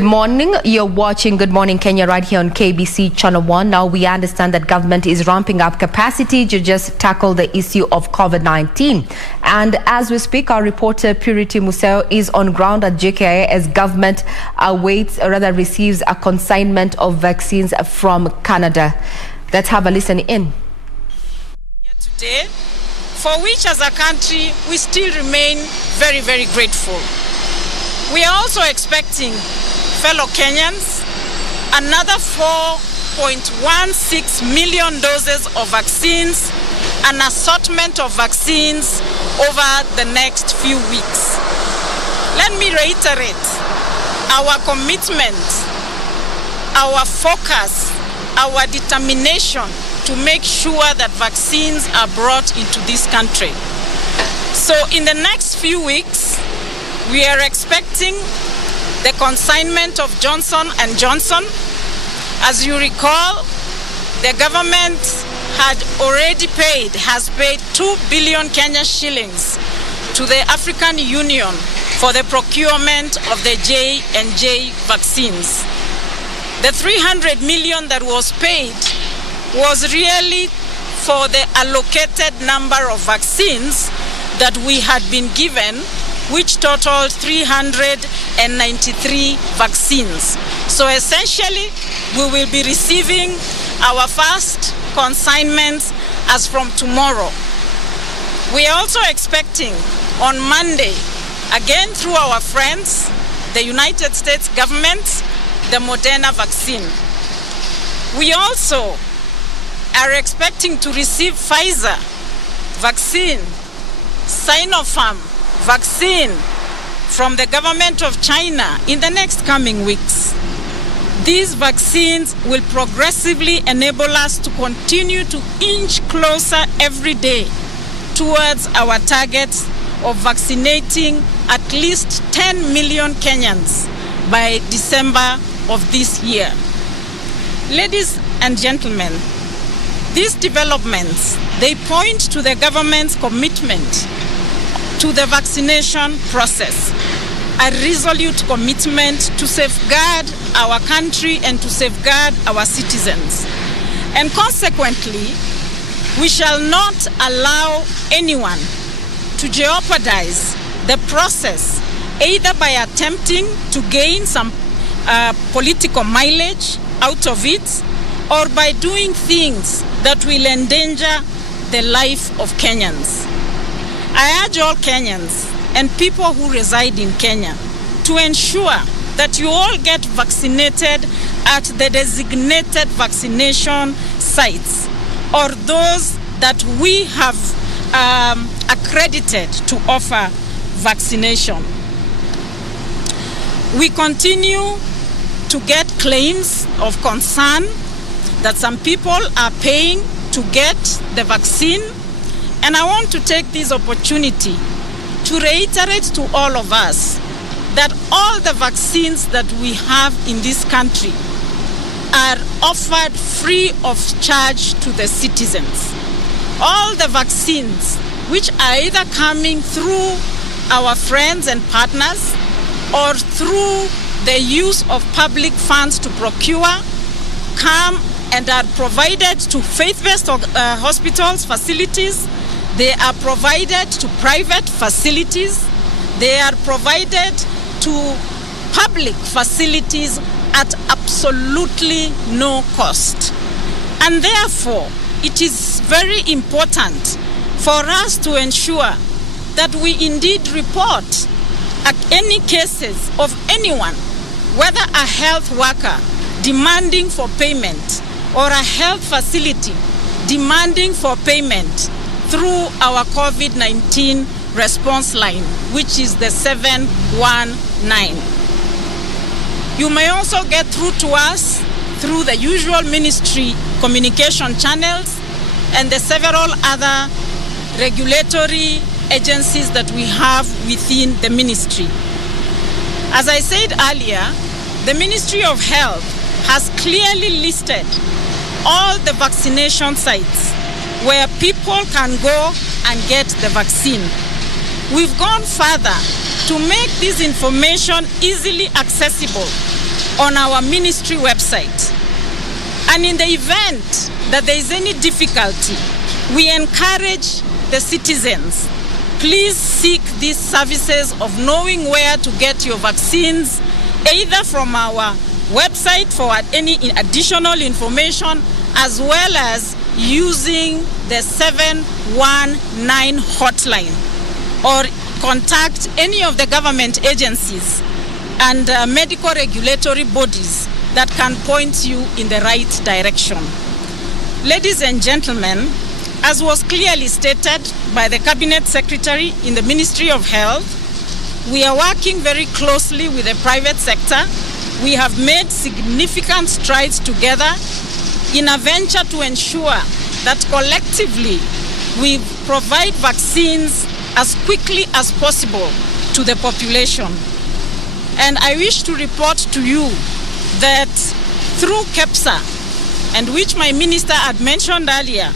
Good morning. You're watching Good Morning Kenya right here on KBC Channel 1. Now, we understand that government is ramping up capacity to just tackle the issue of Covid-19. And as we speak, our reporter Purity Museo is on ground at JKIA as government receives a consignment of vaccines from Canada. Let's have a listen in. Today, for which as a country we still remain very, very grateful. We are also expecting, fellow Kenyans, another 4.16 million doses of vaccines, an assortment of vaccines over the next few weeks. Let me reiterate our commitment, our focus, our determination to make sure that vaccines are brought into this country. So in the next few weeks, we are expecting the consignment of Johnson & Johnson. As you recall, the government has paid 2 billion Kenya shillings to the African Union for the procurement of the J&J vaccines. The 300 million that was paid was really for the allocated number of vaccines that we had been given, which totaled 393 vaccines. So essentially, we will be receiving our first consignments as from tomorrow. We are also expecting on Monday, again through our friends, the United States government, the Moderna vaccine. We also are expecting to receive Pfizer vaccine, Sinopharm vaccine from the government of China in the next coming weeks. These vaccines will progressively enable us to continue to inch closer every day towards our target of vaccinating at least 10 million Kenyans by December of this year. Ladies and gentlemen, these developments, they point to the government's commitment to the vaccination process, a resolute commitment to safeguard our country and to safeguard our citizens. And consequently, we shall not allow anyone to jeopardize the process, either by attempting to gain some political mileage out of it, or by doing things that will endanger the life of Kenyans. I urge all Kenyans and people who reside in Kenya to ensure that you all get vaccinated at the designated vaccination sites or those that we have accredited to offer vaccination. We continue to get claims of concern that some people are paying to get the vaccine. And I want to take this opportunity to reiterate to all of us that all the vaccines that we have in this country are offered free of charge to the citizens. All the vaccines which are either coming through our friends and partners or through the use of public funds to procure come and are provided to faith-based hospitals, facilities. They are provided to private facilities. They are provided to public facilities at absolutely no cost. And therefore, it is very important for us to ensure that we indeed report any cases of anyone, whether a health worker demanding for payment or a health facility demanding for payment through our COVID-19 response line, which is the 719. You may also get through to us through the usual ministry communication channels and the several other regulatory agencies that we have within the ministry. As I said earlier, the Ministry of Health has clearly listed all the vaccination sites where people can go and get the vaccine. We've gone further to make this information easily accessible on our ministry website. And in the event that there is any difficulty, we encourage the citizens, please seek these services of knowing where to get your vaccines, either from our website for any additional information, as well as using the 719 hotline, or contact any of the government agencies and medical regulatory bodies that can point you in the right direction. Ladies and gentlemen, as was clearly stated by the Cabinet Secretary in the Ministry of Health, we are working very closely with the private sector. We have made significant strides together in a venture to ensure that collectively we provide vaccines as quickly as possible to the population. And I wish to report to you that through KEPSA, and which my minister had mentioned earlier,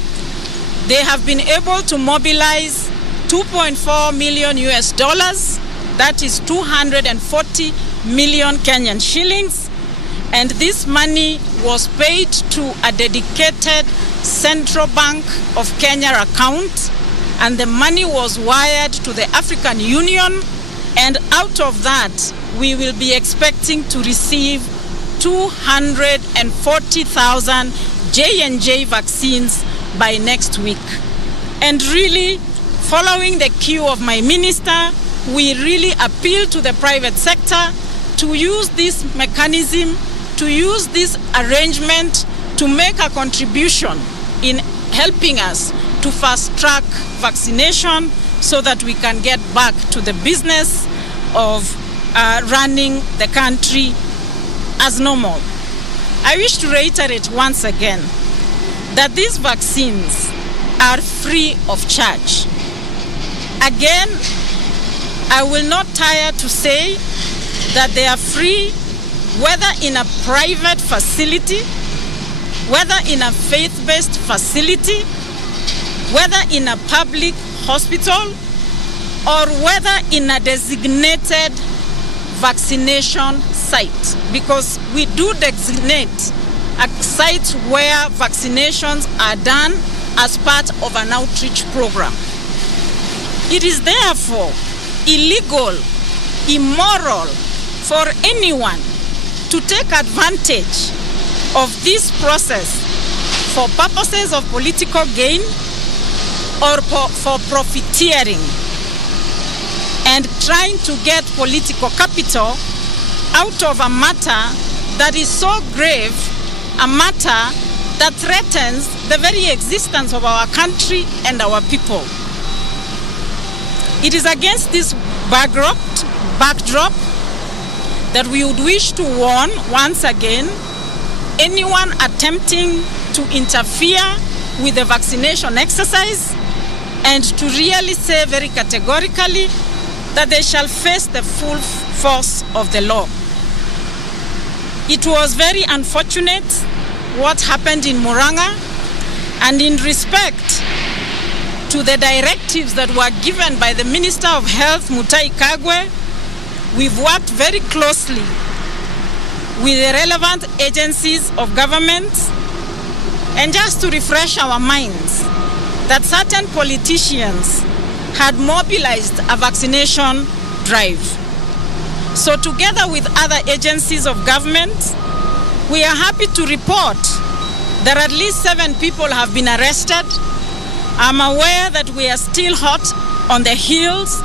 they have been able to mobilize $2.4 million US, that is 240 million Kenyan shillings, and this money was paid to a dedicated Central Bank of Kenya account, and the money was wired to the African Union, and out of that we will be expecting to receive 240,000 J&J vaccines by next week. And really, following the cue of my minister, we really appeal to the private sector to use this mechanism, to use this arrangement to make a contribution in helping us to fast-track vaccination so that we can get back to the business of running the country as normal. I wish to reiterate once again that these vaccines are free of charge. Again, I will not tire to say that they are free, whether in a private facility, whether in a faith-based facility, whether in a public hospital, or whether in a designated vaccination site, because we do designate a site where vaccinations are done as part of an outreach program. It is therefore illegal, immoral for anyone to take advantage of this process for purposes of political gain or for profiteering and trying to get political capital out of a matter that is so grave, a matter that threatens the very existence of our country and our people. It is against this backdrop that we would wish to warn once again anyone attempting to interfere with the vaccination exercise, and to really say very categorically that they shall face the full force of the law. It was very unfortunate what happened in Murang'a, and in respect to the directives that were given by the Minister of Health, Mutahi Kagwe, we've worked very closely with the relevant agencies of government, and just to refresh our minds that certain politicians had mobilized a vaccination drive. So together with other agencies of government, we are happy to report that at least 7 people have been arrested. I'm aware that we are still hot on the heels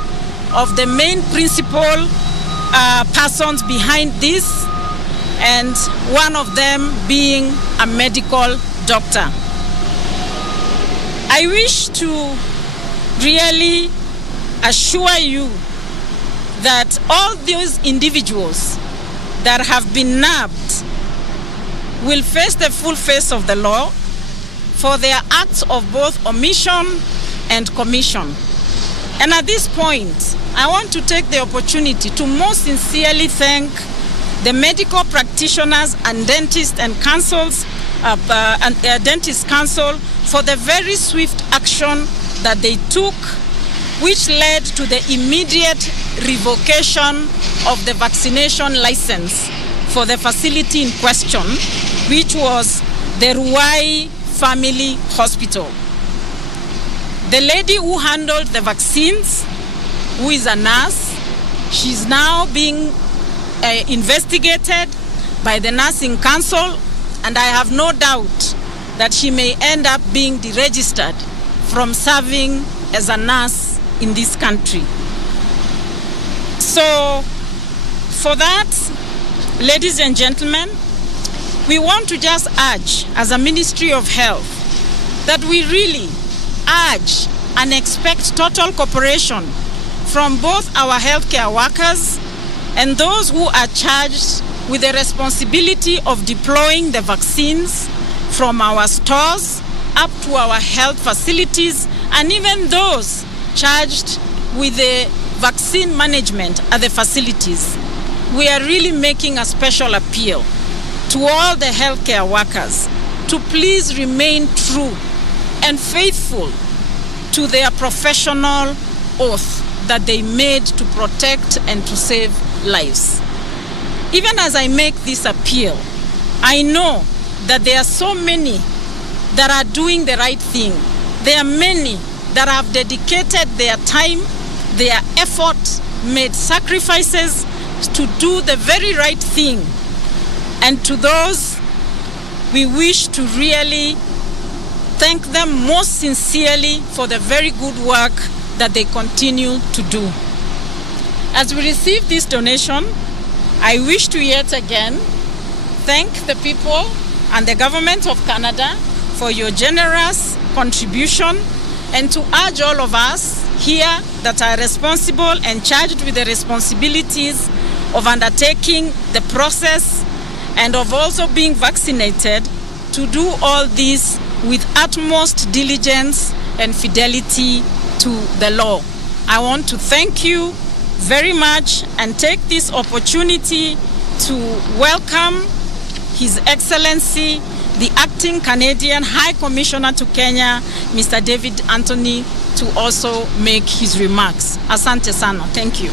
of the main principal persons behind this, and one of them being a medical doctor. I wish to really assure you that all those individuals that have been nabbed will face the full face of the law for their acts of both omission and commission. And at this point, I want to take the opportunity to most sincerely thank the medical practitioners and dentists and councils, dentist council, for the very swift action that they took, which led to the immediate revocation of the vaccination license for the facility in question, which was the Ruai Family Hospital. The lady who handled the vaccines, who is a nurse, she's now being investigated by the Nursing Council, and I have no doubt that she may end up being deregistered from serving as a nurse in this country. So, for that, ladies and gentlemen, we want to just urge, as a Ministry of Health, that we really urge and expect total cooperation from both our healthcare workers and those who are charged with the responsibility of deploying the vaccines from our stores up to our health facilities, and even those charged with the vaccine management at the facilities. We are really making a special appeal to all the healthcare workers to please remain true and faithful to their professional oath that they made to protect and to save lives. Even as I make this appeal, I know that there are so many that are doing the right thing. There are many that have dedicated their time, their effort, made sacrifices to do the very right thing. And to those, we wish to really thank them most sincerely for the very good work that they continue to do. As we receive this donation, I wish to yet again thank the people and the government of Canada for your generous contribution, and to urge all of us here that are responsible and charged with the responsibilities of undertaking the process and of also being vaccinated to do all this with utmost diligence and fidelity to the law. I want to thank you very much and take this opportunity to welcome His Excellency, the Acting Canadian High Commissioner to Kenya, Mr. David Anthony, to also make his remarks. Asante sana. Thank you.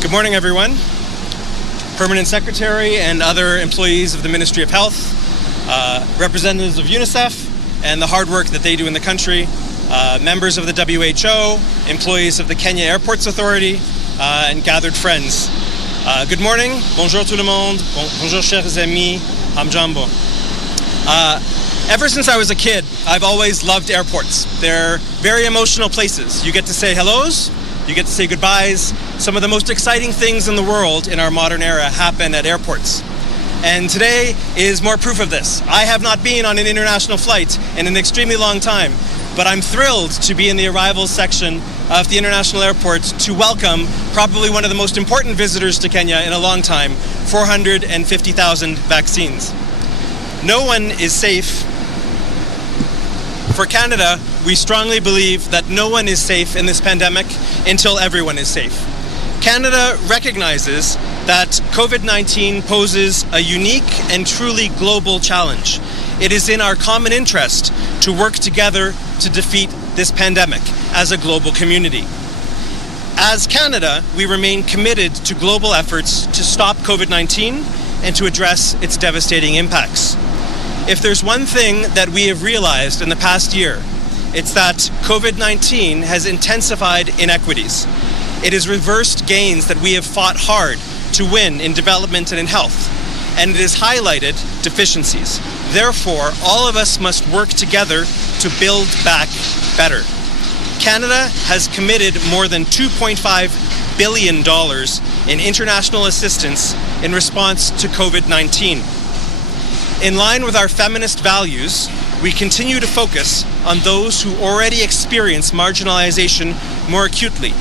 Good morning, everyone. Permanent Secretary and other employees of the Ministry of Health, representatives of UNICEF and the hard work that they do in the country, members of the WHO, employees of the Kenya Airports Authority, and gathered friends. Good morning. Bonjour tout le monde. Bonjour chers amis. Hamjambo. Ever since I was a kid, I've always loved airports. They're very emotional places. You get to say hellos, you get to say goodbyes. Some of the most exciting things in the world in our modern era happen at airports. And today is more proof of this. I have not been on an international flight in an extremely long time, but I'm thrilled to be in the arrivals section of the international airport to welcome probably one of the most important visitors to Kenya in a long time, 450,000 vaccines. No one is safe. For Canada, we strongly believe that no one is safe in this pandemic until everyone is safe. Canada recognizes that COVID-19 poses a unique and truly global challenge. It is in our common interest to work together to defeat this pandemic as a global community. As Canada, we remain committed to global efforts to stop COVID-19 and to address its devastating impacts. If there's one thing that we have realized in the past year, it's that COVID-19 has intensified inequities. It has reversed gains that we have fought hard to win in development and in health, and it has highlighted deficiencies. Therefore, all of us must work together to build back better. Canada has committed more than $2.5 billion in international assistance in response to COVID-19. In line with our feminist values, we continue to focus on those who already experience marginalization more acutely.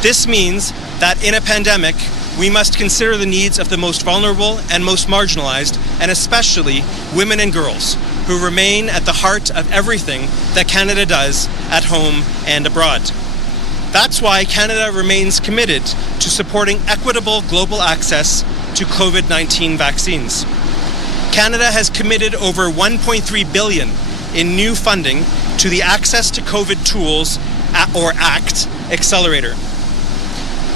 This means that in a pandemic, we must consider the needs of the most vulnerable and most marginalized, and especially women and girls, who remain at the heart of everything that Canada does at home and abroad. That's why Canada remains committed to supporting equitable global access to COVID-19 vaccines. Canada has committed over $1.3 billion in new funding to the Access to COVID Tools, or ACT, accelerator.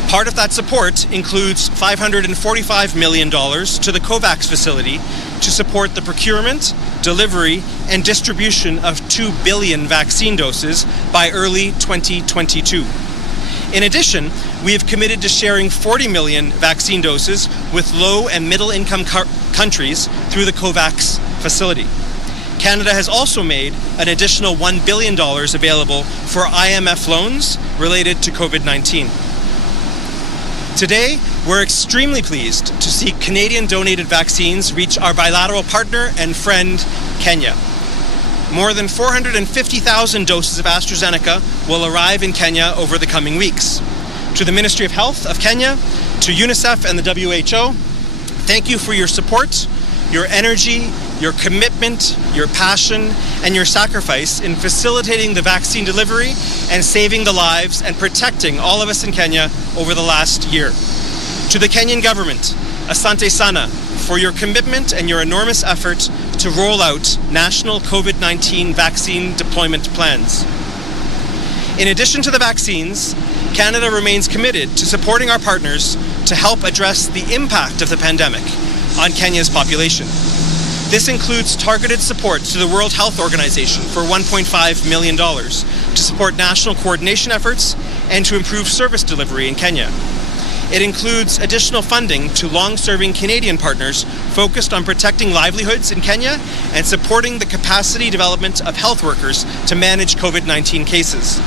Part of that support includes $545 million to the COVAX facility to support the procurement, delivery, and distribution of 2 billion vaccine doses by early 2022. In addition, we have committed to sharing 40 million vaccine doses with low and middle income countries through the COVAX facility. Canada has also made an additional $1 billion available for IMF loans related to COVID-19. Today, we're extremely pleased to see Canadian-donated vaccines reach our bilateral partner and friend, Kenya. More than 450,000 doses of AstraZeneca will arrive in Kenya over the coming weeks. To the Ministry of Health of Kenya, to UNICEF and the WHO, thank you for your support, your energy, your commitment, your passion, and your sacrifice in facilitating the vaccine delivery and saving the lives and protecting all of us in Kenya over the last year. To the Kenyan government, Asante Sana, for your commitment and your enormous effort to roll out national COVID-19 vaccine deployment plans. In addition to the vaccines, Canada remains committed to supporting our partners to help address the impact of the pandemic on Kenya's population. This includes targeted support to the World Health Organization for $1.5 million to support national coordination efforts and to improve service delivery in Kenya. It includes additional funding to long-serving Canadian partners focused on protecting livelihoods in Kenya and supporting the capacity development of health workers to manage COVID-19 cases.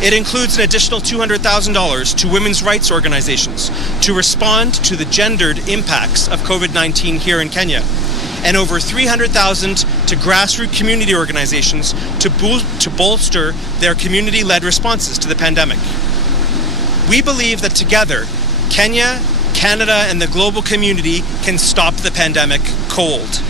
It includes an additional $200,000 to women's rights organizations to respond to the gendered impacts of COVID-19 here in Kenya, and over $300,000 to grassroots community organizations to bolster their community-led responses to the pandemic. We believe that together, Kenya, Canada, and the global community can stop the pandemic cold.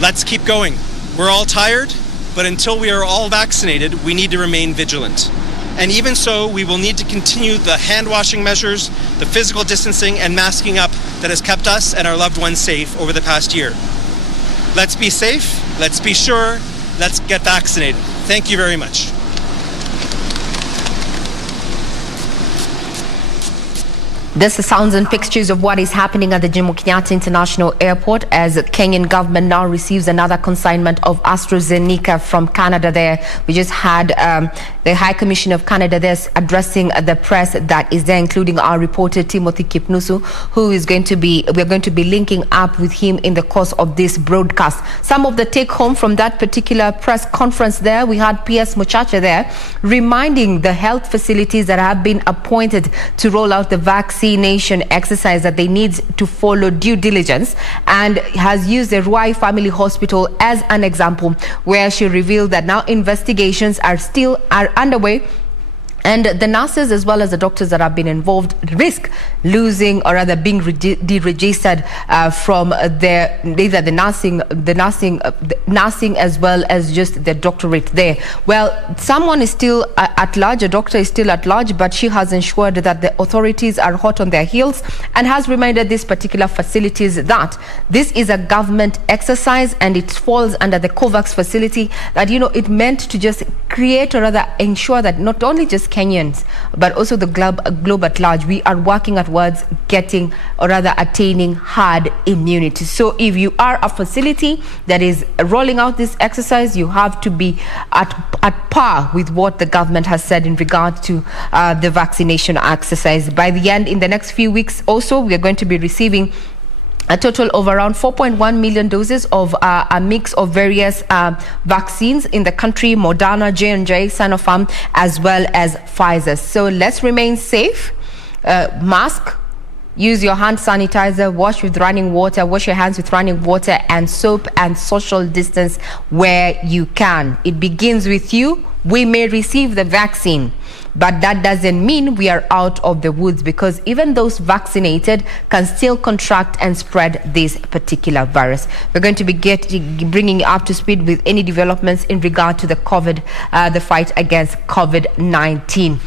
Let's keep going. We're all tired, but until we are all vaccinated, we need to remain vigilant. And even so, we will need to continue the hand-washing measures, the physical distancing, and masking up that has kept us and our loved ones safe over the past year. Let's be safe, let's be sure, let's get vaccinated. Thank you very much. This is sounds and pictures of what is happening at the Jomo Kenyatta International Airport as the Kenyan government now receives another consignment of AstraZeneca from Canada there. We just had the High Commissioner of Canada there addressing the press that is there, including our reporter Timothy Kipnusu, who is going to be, we're going to be linking up with him in the course of this broadcast. Some of the take home from that particular press conference there, we had PS Muchacha there reminding the health facilities that have been appointed to roll out the vaccination exercise that they need to follow due diligence, and has used the Ruai Family Hospital as an example, where she revealed that now investigations are underway, and the nurses as well as the doctors that have been involved risk losing or rather being deregistered from their either the nursing as well as just the doctorate there. Well, someone is still at large, a doctor is still at large, but she has ensured that the authorities are hot on their heels and has reminded these particular facilities that this is a government exercise and it falls under the COVAX facility, that, you know, it meant to just create or rather ensure that not only just Kenyans but also the globe at large, we are working towards getting or rather attaining herd immunity. So if you are a facility that is rolling out this exercise, you have to be at par with what the government has said in regard to the vaccination exercise. By the end, in the next few weeks also, we are going to be receiving a total of around 4.1 million doses of a mix of various vaccines in the country: Moderna, J&J, Sinopharm, as well as Pfizer. So let's remain safe. Mask, use your hand sanitizer, wash with running water, wash your hands with running water and soap, and social distance where you can. It begins with you. We may receive the vaccine, but that doesn't mean we are out of the woods, because even those vaccinated can still contract and spread this particular virus. We're going to be bringing you up to speed with any developments in regard to the fight against COVID-19.